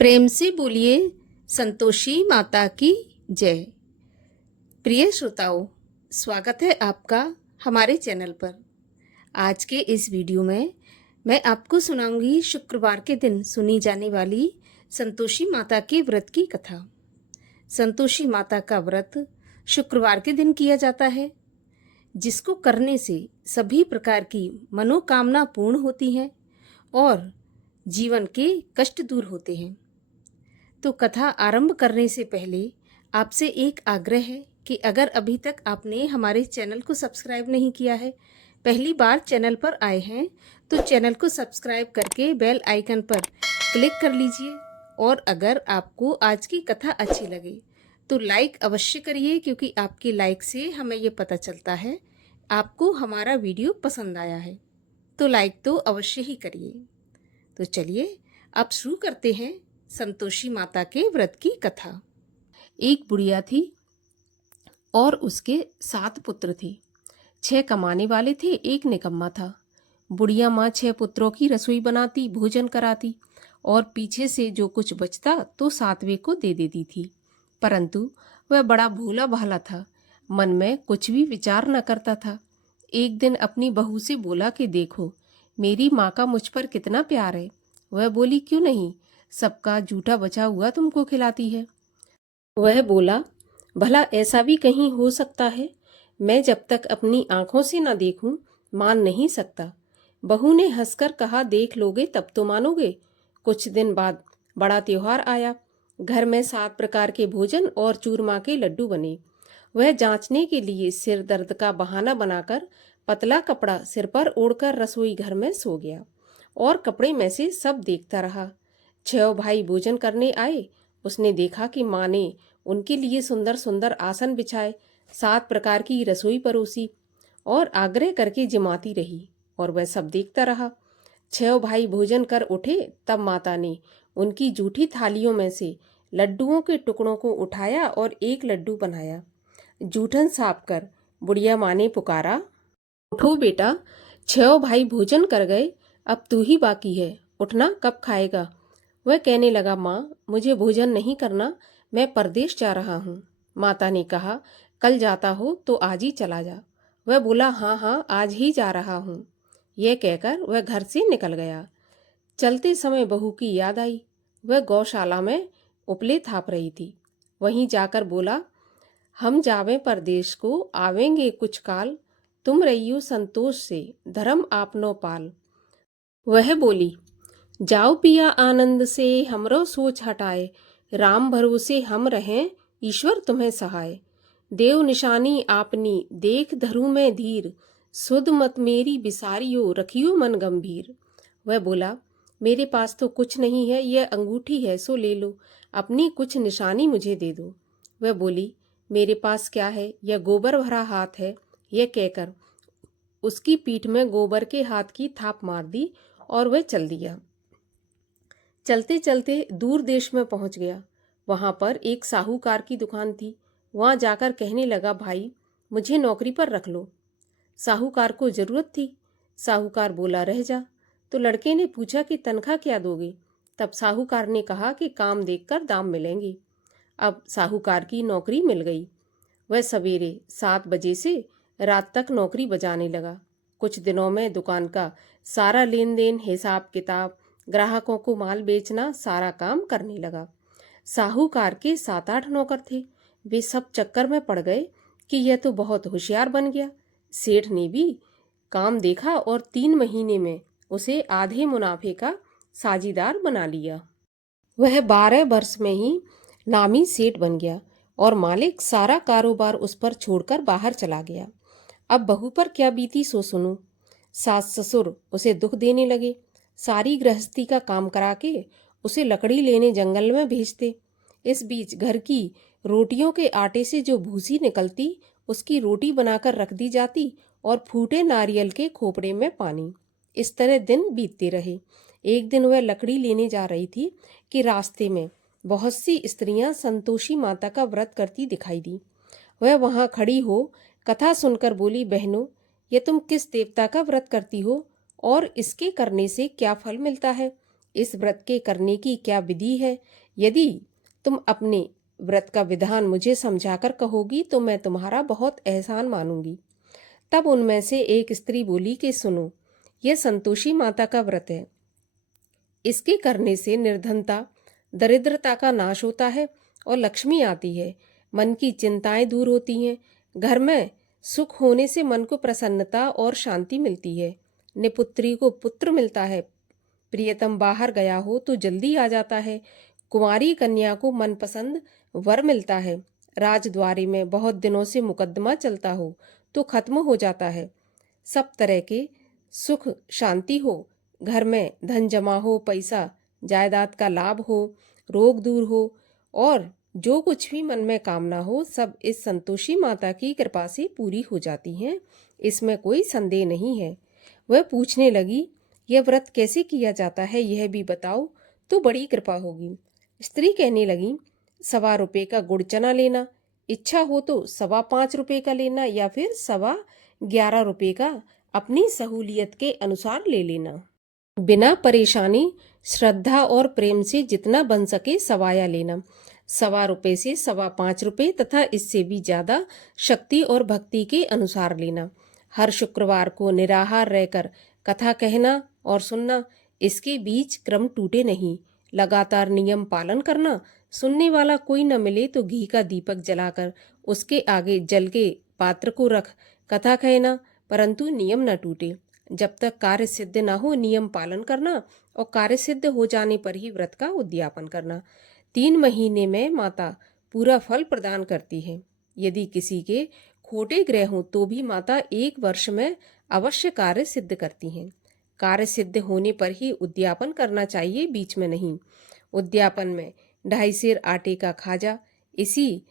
प्रेम से बोलिए संतोषी माता की जय। प्रिय श्रोताओं, स्वागत है आपका हमारे चैनल पर। आज के इस वीडियो में मैं आपको सुनाऊंगी शुक्रवार के दिन सुनी जाने वाली संतोषी माता के व्रत की कथा। संतोषी माता का व्रत शुक्रवार के दिन किया जाता है, जिसको करने से सभी प्रकार की मनोकामना पूर्ण होती हैं और जीवन के कष्ट दूर होते हैं। तो कथा आरंभ करने से पहले आपसे एक आग्रह है कि अगर अभी तक आपने हमारे चैनल को सब्सक्राइब नहीं किया है, पहली बार चैनल पर आए हैं, तो चैनल को सब्सक्राइब करके बेल आइकन पर क्लिक कर लीजिए। और अगर आपको आज की कथा अच्छी लगे तो लाइक अवश्य करिए, क्योंकि आपके लाइक से हमें ये पता चलता है आपको हमारा वीडियो पसंद आया है। तो लाइक तो अवश्य ही करिए। तो चलिए अब शुरू करते हैं संतोषी माता के व्रत की कथा। एक बुढ़िया थी और उसके 7 पुत्र थे। 6 कमाने वाले थे, एक निकम्मा था। बुढ़िया माँ 6 पुत्रों की रसोई बनाती, भोजन कराती और पीछे से जो कुछ बचता तो 7वें को दे देती थी। परंतु वह बड़ा भोला भाला था, मन में कुछ भी विचार न करता था। एक दिन अपनी बहू से बोला कि देखो, मेरी माँ का मुझ पर कितना प्यार है। वह बोली, क्यों नहीं, सबका जूठा बचा हुआ तुमको खिलाती है। वह बोला, भला ऐसा भी कहीं हो सकता है? मैं जब तक अपनी आंखों से न देखूं मान नहीं सकता। बहू ने हंसकर कहा, देख लोगे तब तो मानोगे। कुछ दिन बाद बड़ा त्योहार आया। घर में 7 प्रकार के भोजन और चूरमा के लड्डू बने। वह जांचने के लिए सिर दर्द का बहाना बनाकर पतला कपड़ा सिर पर ओढ़कर रसोई घर में सो गया और कपड़े में से सब देखता रहा। 6 भाई भोजन करने आए। उसने देखा कि माँ ने उनके लिए सुंदर सुंदर आसन बिछाए, 7 प्रकार की रसोई परोसी और आग्रह करके जिमाती रही, और वह सब देखता रहा। 6 भाई भोजन कर उठे, तब माता ने उनकी जूठी थालियों में से लड्डुओं के टुकड़ों को उठाया और एक लड्डू बनाया। जूठन साफ कर बुढ़िया माँ ने पुकारा, उठो बेटा, 6 भाई भोजन कर गए, अब तू ही बाकी है, उठना, कब खाएगा? वह कहने लगा, माँ मुझे भोजन नहीं करना, मैं परदेश जा रहा हूँ। माता ने कहा, कल जाता हो तो आज ही चला जा। वह बोला, हाँ हाँ आज ही जा रहा हूँ। यह कहकर वह घर से निकल गया। चलते समय बहू की याद आई। वह गौशाला में उपले थाप रही थी। वहीं जाकर बोला, हम जावें परदेश को, आवेंगे कुछ काल, तुम रहियो संतोष से, धर्म आपनो पाल। वह बोली, जाओ पिया आनंद से, हमरो सोच हटाए, राम भरोसे हम रहें, ईश्वर तुम्हें सहाय। देव निशानी आपनी, देख धरू में धीर, सुध मत मेरी बिसारियो, रखियो मन गंभीर। वह बोला, मेरे पास तो कुछ नहीं है, यह अंगूठी है सो ले लो, अपनी कुछ निशानी मुझे दे दो। वह बोली, मेरे पास क्या है, यह गोबर भरा हाथ है। यह कहकर उसकी पीठ में गोबर के हाथ की थाप मार दी और वह चल दिया। चलते चलते दूर देश में पहुंच गया। वहां पर एक साहूकार की दुकान थी। वहां जाकर कहने लगा, भाई मुझे नौकरी पर रख लो। साहूकार को जरूरत थी। साहूकार बोला, रह जा। तो लड़के ने पूछा कि तनख्वाह क्या दोगे? तब साहूकार ने कहा कि काम देखकर दाम मिलेंगे। अब साहूकार की नौकरी मिल गई। वह सवेरे 7 बजे से रात तक नौकरी बजाने लगा। कुछ दिनों में दुकान का सारा लेन देन, हिसाब किताब, ग्राहकों को माल बेचना, सारा काम करने लगा। साहूकार के 7-8 नौकर थे। वे सब चक्कर में पड़ गए कि यह तो बहुत होशियार बन गया। सेठ ने भी काम देखा और 3 महीने में उसे आधे मुनाफे का साझीदार बना लिया। वह 12 वर्ष में ही नामी सेठ बन गया और मालिक सारा कारोबार उस पर छोड़कर बाहर चला गया। अब बहू पर क्या बीती सो सुनो। सास ससुर उसे दुख देने लगे। सारी गृहस्थी का काम करा के उसे लकड़ी लेने जंगल में भेजते। इस बीच घर की रोटियों के आटे से जो भूसी निकलती, उसकी रोटी बनाकर रख दी जाती और फूटे नारियल के खोपड़े में पानी। इस तरह दिन बीतते रहे। एक दिन वह लकड़ी लेने जा रही थी कि रास्ते में बहुत सी स्त्रियां संतोषी माता का व्रत करती दिखाई दी। वह वहां खड़ी हो कथा सुनकर बोली, बहनों, ये तुम किस देवता का व्रत करती हो और इसके करने से क्या फल मिलता है? इस व्रत के करने की क्या विधि है? यदि तुम अपने व्रत का विधान मुझे समझाकर कहोगी तो मैं तुम्हारा बहुत एहसान मानूंगी। तब उनमें से एक स्त्री बोली कि सुनो, यह संतोषी माता का व्रत है। इसके करने से निर्धनता, दरिद्रता का नाश होता है और लक्ष्मी आती है। मन की चिंताएं दूर होती हैं। घर में सुख होने से मन को प्रसन्नता और शांति मिलती है। निपुत्री को पुत्र मिलता है। प्रियतम बाहर गया हो तो जल्दी आ जाता है। कुंवारी कन्या को मनपसंद वर मिलता है। राजद्वारी में बहुत दिनों से मुकदमा चलता हो तो खत्म हो जाता है। सब तरह के सुख शांति हो, घर में धन जमा हो, पैसा जायदाद का लाभ हो, रोग दूर हो और जो कुछ भी मन में कामना हो सब इस संतोषी माता की कृपा से पूरी हो जाती हैं। इसमें कोई संदेह नहीं है। वह पूछने लगी, यह व्रत कैसे किया जाता है यह भी बताओ तो बड़ी कृपा होगी। स्त्री कहने लगी, 1.25 का गुड़ चना लेना, इच्छा हो तो 5.25 का लेना या फिर 11.25 का अपनी सहूलियत के अनुसार ले लेना। बिना परेशानी, श्रद्धा और प्रेम से जितना बन सके सवाया लेना। 1.25 से 5.25 तथा इससे भी ज्यादा शक्ति और भक्ति के अनुसार लेना। हर शुक्रवार को निराहार रहकर कथा कहना और सुनना। इसके बीच क्रम टूटे नहीं। लगातार नियम पालन करना। सुनने वाला कोई न मिले तो घी का दीपक जलाकर उसके आगे जल के पात्र को रख कथा कहना, परंतु नियम न टूटे। जब तक कार्य सिद्ध न हो नियम पालन करना और कार्य सिद्ध हो जाने पर ही व्रत का उद्यापन करना। 3 महीने में माता पूरा फल प्रदान करती है। यदि किसी के खोटे ग्रह हों तो भी माता 1 वर्ष में अवश्य कार्य सिद्ध करती हैं। कार्य सिद्ध होने पर ही उद्यापन करना चाहिए, बीच में नहीं। उद्यापन में 2.5 सेर आटे का खाजा, इसी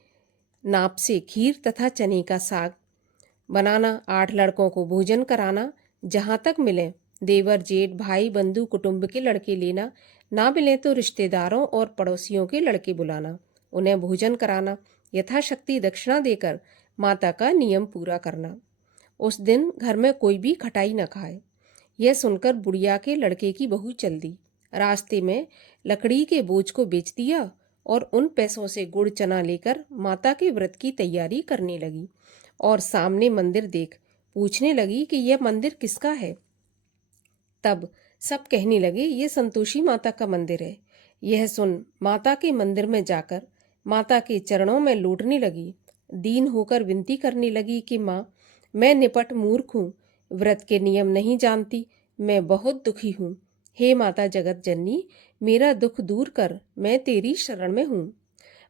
नाप से खीर तथा चने का साग बनाना, 8 लड़कों को भोजन कराना, जहाँ तक मिले देवर जेठ भाई बंधु कुटुंब के लड़के लेना, ना मिले तो रिश्तेदारों और पड़ोसियों के लड़के बुलाना, उन्हें भोजन कराना, यथाशक्ति दक्षिणा देकर माता का नियम पूरा करना। उस दिन घर में कोई भी खटाई न खाए। यह सुनकर बुढ़िया के लड़के की बहू चल दी। रास्ते में लकड़ी के बोझ को बेच दिया और उन पैसों से गुड़ चना लेकर माता के व्रत की तैयारी करने लगी और सामने मंदिर देख पूछने लगी कि यह मंदिर किसका है। तब सब कहने लगे, ये संतोषी माता का मंदिर है। यह सुन माता के मंदिर में जाकर माता के चरणों में लौटने लगी। दीन होकर विनती करने लगी कि माँ, मैं निपट मूर्ख हूँ, व्रत के नियम नहीं जानती, मैं बहुत दुखी हूँ। हे माता जगत जननी, मेरा दुख दूर कर, मैं तेरी शरण में हूँ।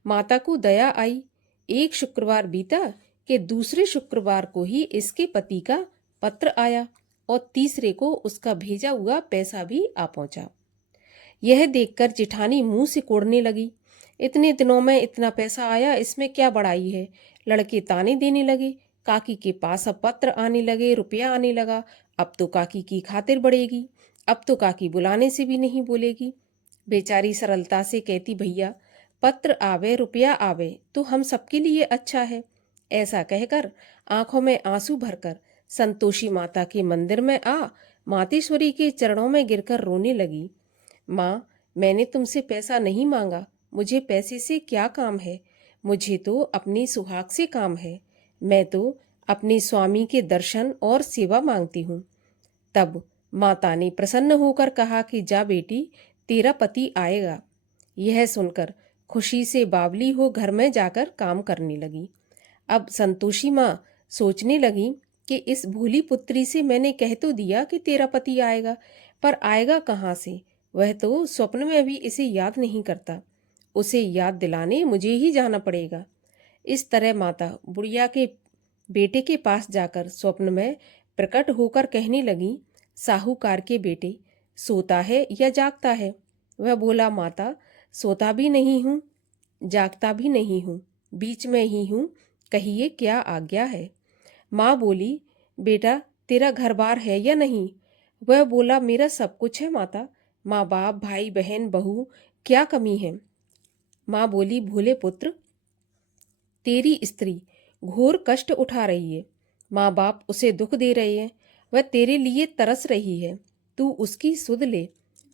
माता को दया आई। एक शुक्रवार बीता कि दूसरे शुक्रवार को ही इसके पति का पत्र आया और तीसरे को उसका भेजा हुआ पैसा भी आ पहुंचा। यह देखकर जिठानी मुंह से कोड़ने लगी। इतने दिनों में इतना पैसा आया, इसमें क्या बड़ाई है। लड़के ताने देने लगे। काकी के पास अब पत्र आने लगे, रुपया आने लगा। अब तो काकी की खातिर बढ़ेगी, अब तो काकी बुलाने से भी नहीं बोलेगी। बेचारी सरलता से कहती, भैया पत्र आवे रुपया आवे तो हम सबके लिए अच्छा है। ऐसा कहकर आंखों में आंसू भरकर संतोषी माता के मंदिर में मातेश्वरी के चरणों में गिरकर रोने लगी। माँ, मैंने तुमसे पैसा नहीं मांगा, मुझे पैसे से क्या काम है। मुझे तो अपनी सुहाग से काम है। मैं तो अपने स्वामी के दर्शन और सेवा मांगती हूँ। तब माता ने प्रसन्न होकर कहा कि जा बेटी, तेरा पति आएगा। यह सुनकर खुशी से बावली हो घर में जाकर काम करने लगी। अब संतोषी माँ सोचने लगी कि इस भोली पुत्री से मैंने कह तो दिया कि तेरा पति आएगा, पर आएगा कहाँ से। वह तो स्वप्न में भी इसे याद नहीं करता। उसे याद दिलाने मुझे ही जाना पड़ेगा। इस तरह माता बुढ़िया के बेटे के पास जाकर स्वप्न में प्रकट होकर कहने लगी, साहूकार के बेटे, सोता है या जागता है। वह बोला, माता सोता भी नहीं हूँ, जागता भी नहीं हूँ, बीच में ही हूँ, कहिए क्या आज्ञा है। माँ बोली, बेटा तेरा घर बार है या नहीं। वह बोला, मेरा सब कुछ है माता, माँ बाप भाई बहन बहू, क्या कमी है। माँ बोली, भोले पुत्र, तेरी स्त्री घोर कष्ट उठा रही है। माँ बाप उसे दुख दे रहे हैं, वह तेरे लिए तरस रही है, तू उसकी सुध ले।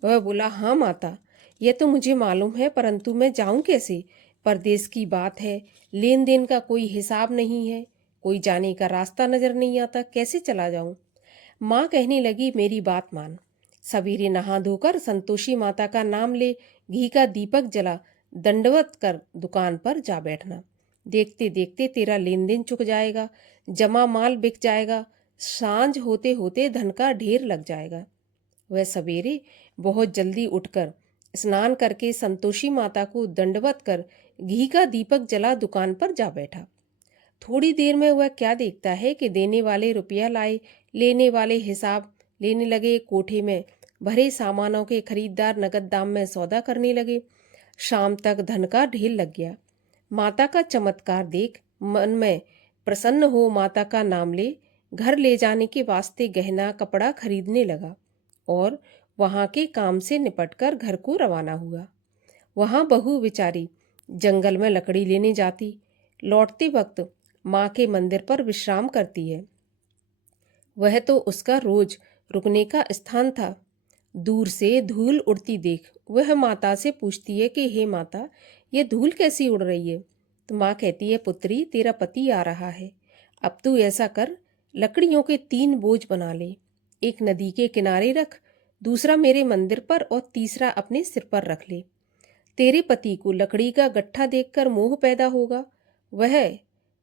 वह बोला, हाँ माता, यह तो मुझे मालूम है, परंतु मैं जाऊं कैसे? परदेश की बात है, लेन देन का कोई हिसाब नहीं है, कोई जाने का रास्ता नजर नहीं आता, कैसे चला जाऊं? माँ कहने लगी, मेरी बात मान। सवेरे नहा धोकर संतोषी माता का नाम ले, घी का दीपक जला, दंडवत कर दुकान पर जा बैठना। देखते देखते तेरा लेन देन चुक जाएगा, जमा माल बिक जाएगा, सांझ होते होते धन का ढेर लग जाएगा। वह सवेरे बहुत जल्दी उठकर स्नान करके संतोषी माता को दंडवत कर घी का दीपक जला दुकान पर जा बैठा। थोड़ी देर में वह क्या देखता है कि देने वाले रुपया लाए, लेने वाले हिसाब लेने लगे, कोठे में भरे सामानों के खरीदार नगद दाम में सौदा करने लगे। शाम तक धन का ढेर लग गया। माता का चमत्कार देख मन में प्रसन्न हो माता का नाम ले घर ले जाने के वास्ते गहना कपड़ा खरीदने लगा और वहां के काम से निपटकर घर को रवाना हुआ। वहां बहू बेचारी जंगल में लकड़ी लेने जाती, लौटते वक्त माँ के मंदिर पर विश्राम करती है। वह तो उसका रोज रुकने का स्थान था। दूर से धूल उड़ती देख वह माता से पूछती है कि हे माता, ये धूल कैसी उड़ रही है? तो माँ कहती है, पुत्री, तेरा पति आ रहा है। अब तू ऐसा कर, लकड़ियों के 3 बोझ बना ले, एक नदी के किनारे रख, दूसरा मेरे मंदिर पर और तीसरा अपने सिर पर रख ले। तेरे पति को लकड़ी का गट्ठा देखकर मोह पैदा होगा, वह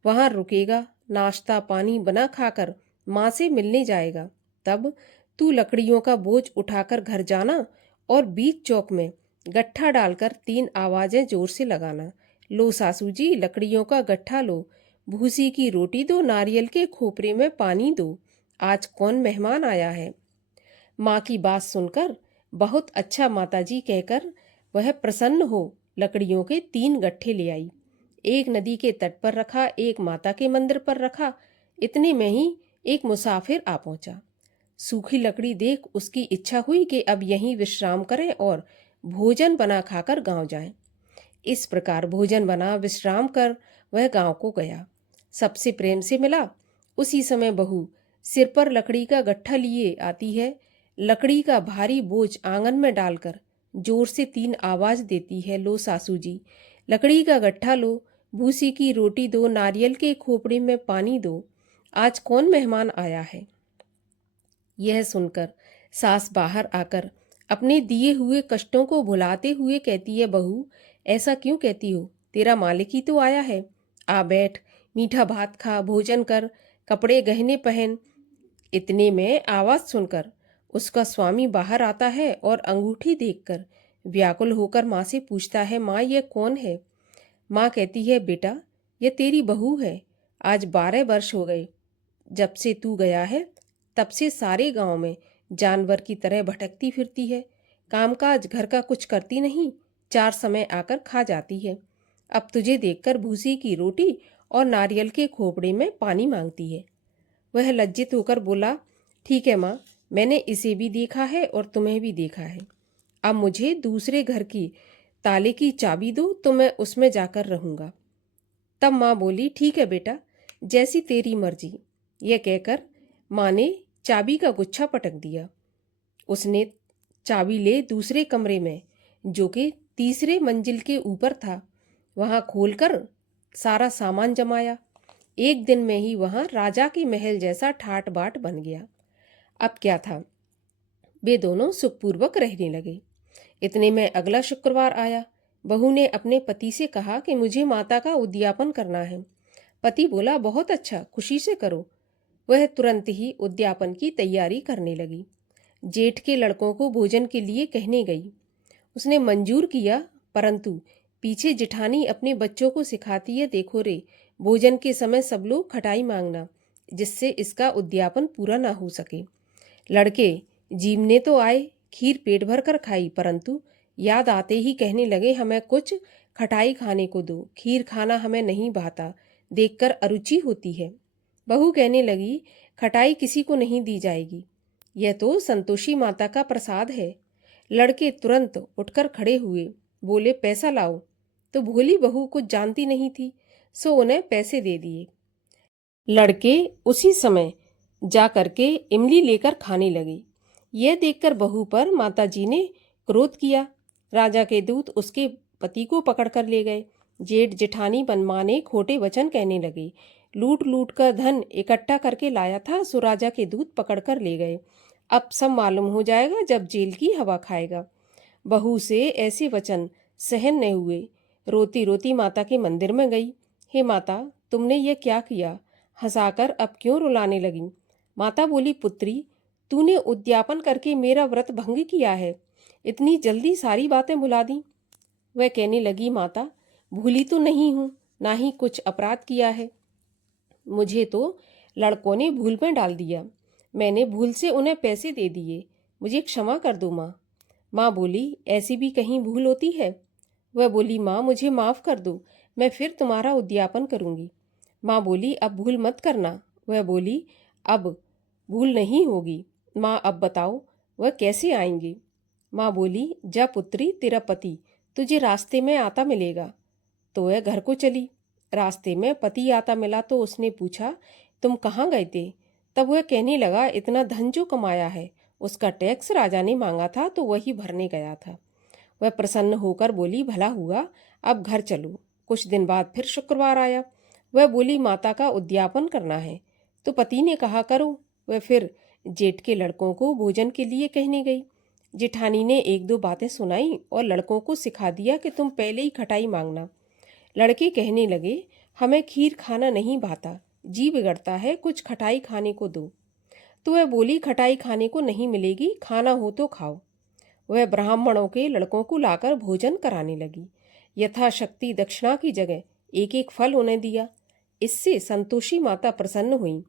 वहां रुकेगा, नाश्ता पानी बना खाकर माँ से मिलने जाएगा। तब तू लकड़ियों का बोझ उठाकर घर जाना और बीच चौक में गट्ठा डालकर 3 आवाजें जोर से लगाना, लो सासू जी लकड़ियों का गट्ठा लो, भूसी की रोटी दो, नारियल के खोपरे में पानी दो, आज कौन मेहमान आया है। माँ की बात सुनकर बहुत अच्छा माताजी कहकर वह प्रसन्न हो लकड़ियों के 3 गट्ठे ले आई। एक नदी के तट पर रखा, एक माता के मंदिर पर रखा। इतने में ही एक मुसाफिर आ पहुंचा। सूखी लकड़ी देख उसकी इच्छा हुई कि अब यहीं विश्राम करें और भोजन बना खाकर गांव जाएं। इस प्रकार भोजन बना विश्राम कर वह गांव को गया। सबसे प्रेम से मिला। उसी समय बहू सिर पर लकड़ी का गट्ठा लिए आती है। लकड़ी का भारी बोझ आंगन में डालकर जोर से 3 आवाज देती है, लो सासू जी लकड़ी का गट्ठा लो, भूसी की रोटी दो, नारियल के खोपड़े में पानी दो, आज कौन मेहमान आया है। यह सुनकर सास बाहर आकर अपने दिए हुए कष्टों को भुलाते हुए कहती है, बहू ऐसा क्यों कहती हो, तेरा मालिक ही तो आया है, आ बैठ, मीठा भात खा, भोजन कर, कपड़े गहने पहन। इतने में आवाज सुनकर उसका स्वामी बाहर आता है और अंगूठी देखकर व्याकुल होकर माँ से पूछता है, माँ यह कौन है। माँ कहती है, बेटा यह तेरी बहू है, आज 12 वर्ष हो गए जब से तू गया है, तब से सारे गांव में जानवर की तरह भटकती फिरती है, कामकाज घर का कुछ करती नहीं, 4 समय आकर खा जाती है। अब तुझे देखकर भूसी की रोटी और नारियल के खोपड़े में पानी मांगती है। वह लज्जित होकर बोला, ठीक है माँ, मैंने इसे भी देखा है और तुम्हें भी देखा है। अब मुझे दूसरे घर की ताले की चाबी दो तो मैं उसमें जाकर रहूंगा। तब माँ बोली, ठीक है बेटा, जैसी तेरी मर्जी। यह कहकर माँ ने चाबी का गुच्छा पटक दिया। उसने चाबी ले दूसरे कमरे में, जो कि तीसरे मंजिल के ऊपर था, वहां खोलकर सारा सामान जमाया। एक दिन में ही वहां राजा के महल जैसा ठाट बाट बन गया। अब क्या था, वे दोनों सुखपूर्वक रहने लगे। इतने में अगला शुक्रवार आया। बहू ने अपने पति से कहा कि मुझे माता का उद्यापन करना है। पति बोला, बहुत अच्छा, खुशी से करो। वह तुरंत ही उद्यापन की तैयारी करने लगी। जेठ के लड़कों को भोजन के लिए कहने गई। उसने मंजूर किया, परंतु पीछे जिठानी अपने बच्चों को सिखाती है, देखो रे, भोजन के समय सब लोग खटाई मांगना, जिससे इसका उद्यापन पूरा ना हो सके। लड़के जीमने तो आए, खीर पेट भर कर खाई, परंतु याद आते ही कहने लगे, हमें कुछ खटाई खाने को दो, खीर खाना हमें नहीं भाता, देखकर अरुचि होती है। बहू कहने लगी, खटाई किसी को नहीं दी जाएगी, यह तो संतोषी माता का प्रसाद है। लड़के तुरंत उठकर खड़े हुए, बोले, पैसा लाओ। तो भोली बहू कुछ जानती नहीं थी, सो उन्हें पैसे दे दिए। लड़के उसी समय जा करके इमली लेकर खाने लगे। यह देखकर बहू पर माताजी ने क्रोध किया। राजा के दूत उसके पति को पकड़ कर ले गए। जेठ जेठानी बनमाने खोटे वचन कहने लगे। लूट लूट कर धन इकट्ठा करके लाया था, सो राजा के दूत पकड़ कर ले गए। अब सब मालूम हो जाएगा जब जेल की हवा खाएगा। बहू से ऐसे वचन सहन न हुए। रोती रोती माता के मंदिर में गई। हे माता, तुमने ये क्या किया? हंसाकर अब क्यों रुलाने लगी? माता बोली, पुत्री, तूने उद्यापन करके मेरा व्रत भंग किया है। इतनी जल्दी सारी बातें भुला दी। वह कहने लगी, माता, भूली तो नहीं हूँ, ना ही कुछ अपराध किया है। मुझे तो लड़कों ने भूल में डाल दिया। मैंने भूल से उन्हें पैसे दे दिए। मुझे क्षमा कर दो माँ। माँ बोली, ऐसी भी कहीं भूल होती है? वह बोली, माँ, मुझे माफ़ कर दो, मैं फिर तुम्हारा उद्यापन करूँगी। माँ बोली, अब भूल मत करना। वह बोली, अब भूल नहीं होगी। माँ, अब बताओ वह कैसे आएंगे? माँ बोली, जा पुत्री, तेरा पति तुझे रास्ते में आता मिलेगा। तो वह घर को चली। रास्ते में पति आता मिला तो उसने पूछा, तुम कहाँ गए थे? तब वह कहने लगा, इतना धन जो कमाया है उसका टैक्स राजा ने मांगा था तो वही भरने गया था। वह प्रसन्न होकर बोली, भला हुआ, अब घर चलो। कुछ दिन बाद फिर शुक्रवार आया। वह बोली, माता का उद्यापन करना है। तो पति ने कहा, करो। वह फिर जेठ के लड़कों को भोजन के लिए कहने गई। जेठानी ने एक दो बातें सुनाई और लड़कों को सिखा दिया कि तुम पहले ही खटाई मांगना। लड़के कहने लगे, हमें खीर खाना नहीं भाता, जी बिगड़ता है, कुछ खटाई खाने को दो। तो वह बोली, खटाई खाने को नहीं मिलेगी, खाना हो तो खाओ। वह ब्राह्मणों के लड़कों को लाकर भोजन कराने लगी। यथाशक्ति दक्षिणा की जगह एक एक फल उन्हें दिया। इससे संतोषी माता प्रसन्न हुई।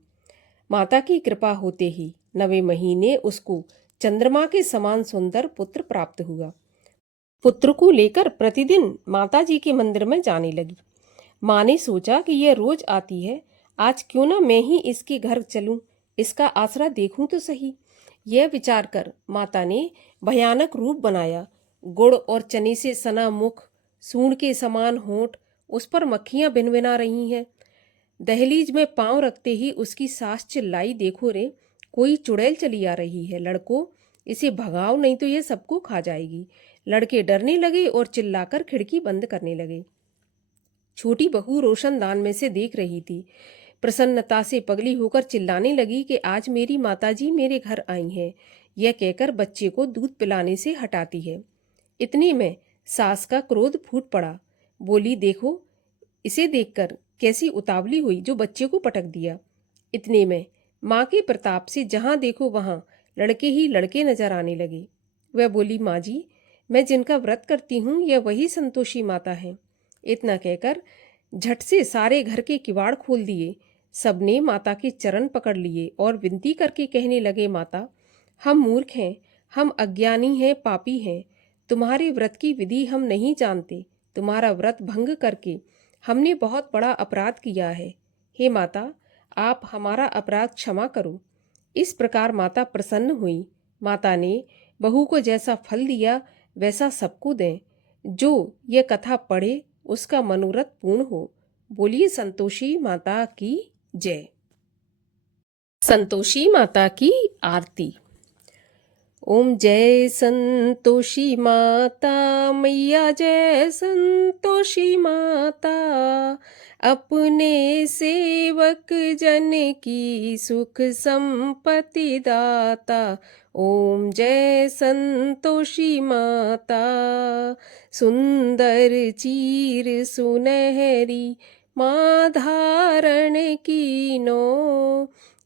माता की कृपा होते ही 9वें महीने उसको चंद्रमा के समान सुंदर पुत्र प्राप्त हुआ। पुत्र को लेकर प्रतिदिन माता जी के मंदिर में जाने लगी। माँ ने सोचा कि यह रोज आती है, आज क्यों ना मैं ही इसके घर चलूं, इसका आसरा देखूं तो सही। यह विचार कर माता ने भयानक रूप बनाया। गुड़ और चने से सना मुख, सूंड के समान होंठ, उस पर मक्खियां भिनभिना रही हैं। दहलीज में पांव रखते ही उसकी सास चिल्लाई, देखो रे, कोई चुड़ैल चली आ रही है, लड़को इसे भगाओ नहीं तो ये सबको खा जाएगी। लड़के डरने लगे और चिल्लाकर खिड़की बंद करने लगे। छोटी बहू रोशनदान में से देख रही थी। प्रसन्नता से पगली होकर चिल्लाने लगी कि आज मेरी माताजी मेरे घर आई हैं। यह कहकर बच्चे को दूध पिलाने से हटाती है। इतने में सास का क्रोध फूट पड़ा। बोली, देखो इसे देखकर कैसी उतावली हुई जो बच्चे को पटक दिया। इतने में माँ के प्रताप से जहाँ देखो वहाँ लड़के ही लड़के नजर आने लगे। वह बोली, माँ जी, मैं जिनका व्रत करती हूँ यह वही संतोषी माता है। इतना कहकर झट से सारे घर के किवाड़ खोल दिए। सबने माता के चरण पकड़ लिए और विनती करके कहने लगे, माता, हम मूर्ख हैं, हम अज्ञानी हैं, पापी हैं। तुम्हारे व्रत की विधि हम नहीं जानते। तुम्हारा व्रत भंग करके हमने बहुत बड़ा अपराध किया है। हे माता, आप हमारा अपराध क्षमा करो। इस प्रकार माता प्रसन्न हुई। माता ने बहू को जैसा फल दिया वैसा सबको दें। जो यह कथा पढ़े उसका मनोरथ पूर्ण हो। बोलिए संतोषी माता की जय। संतोषी माता की आरती। ओम जय संतोषी माता मैया, जय संतोषी माता, अपने सेवक जन की सुख संपत्ति दाता। ओम जय संतोषी माता, सुंदर चीर सुनहरी माँ धारण कीनो,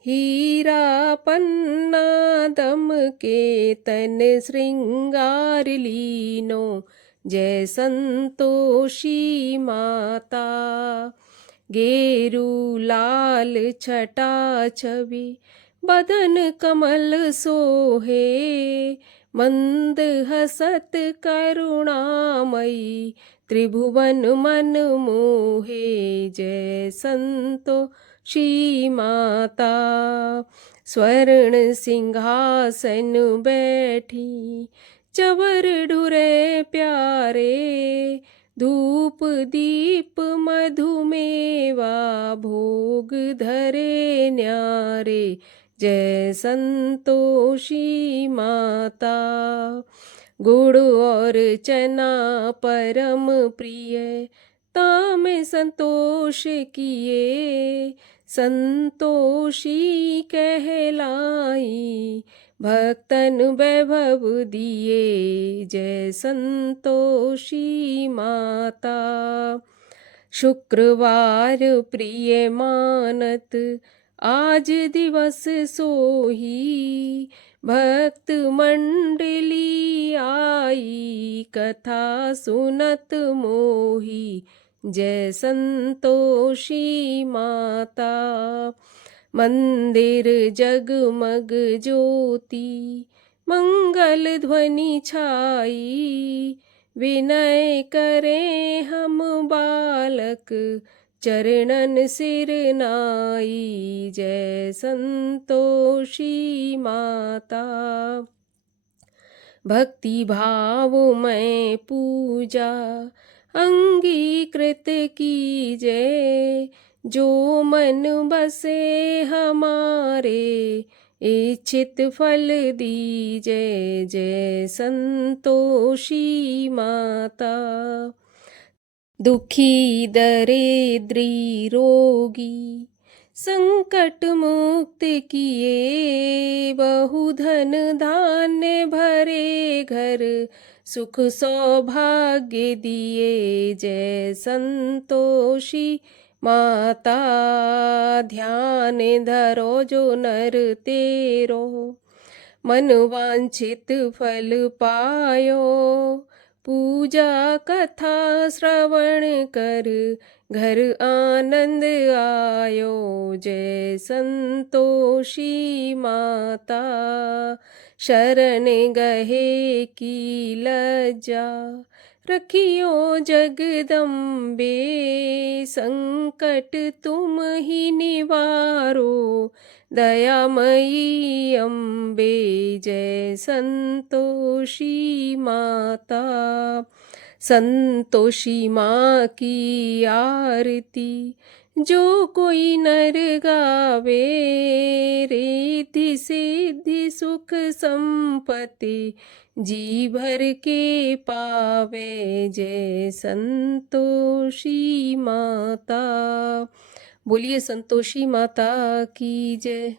हीरा पन्ना दम के तन श्रृंगार लीनो। जय संतोषी माता, गेरू लाल छटा छवि बदन कमल सोहे, मंद हसत करुणामयी त्रिभुवन मन मोहे। जय संतोषी माता, स्वर्ण सिंहासन बैठी चवर ढुरे प्यारे, धूप दीप मधुमेवा भोग धरे न्यारे। जय संतोषी माता, गुड़ और चना परम प्रिय, ताम संतोष किए, संतोषी कहलाई, भक्तन वैभव दिए, जय संतोषी माता। शुक्रवार प्रिय मानत, आज दिवस सोही, भक्त मंडली आई, कथा सुनत मोही, जय संतोषी माता। मंदिर जगमग ज्योति, मंगल ध्वनि छाई, विनय करें हम बालक, चरणन सिर नाई, जय संतोषी माता। भक्ति भाव में पूजा अंगीकृत कीजय, जो मन बसे हमारे, इच्छित फल दीजय, जय संतोषी माता। दुखी दरिद्री रोगी, संकट मुक्त किए, बहुधन धान्य भरे घर, सुख सौभाग्य दिए, जय संतोषी माता। ध्यान धरो जो नर तेरो, मन वांछित फल पायो, पूजा कथा श्रवण कर, घर आनंद आयो, जय संतोषी माता। शरण गहे की लज्जा, रखियो जगदम्बे, संकट तुम ही निवारो, दयामयी अम्बे, जय संतोषी माता। संतोषी माँ की आरती, जो कोई नर गावे, रिद्धि सिद्धि सुख संपत्ति, जी भर के पावे, जय संतोषी माता। बोलिए संतोषी माता की जय।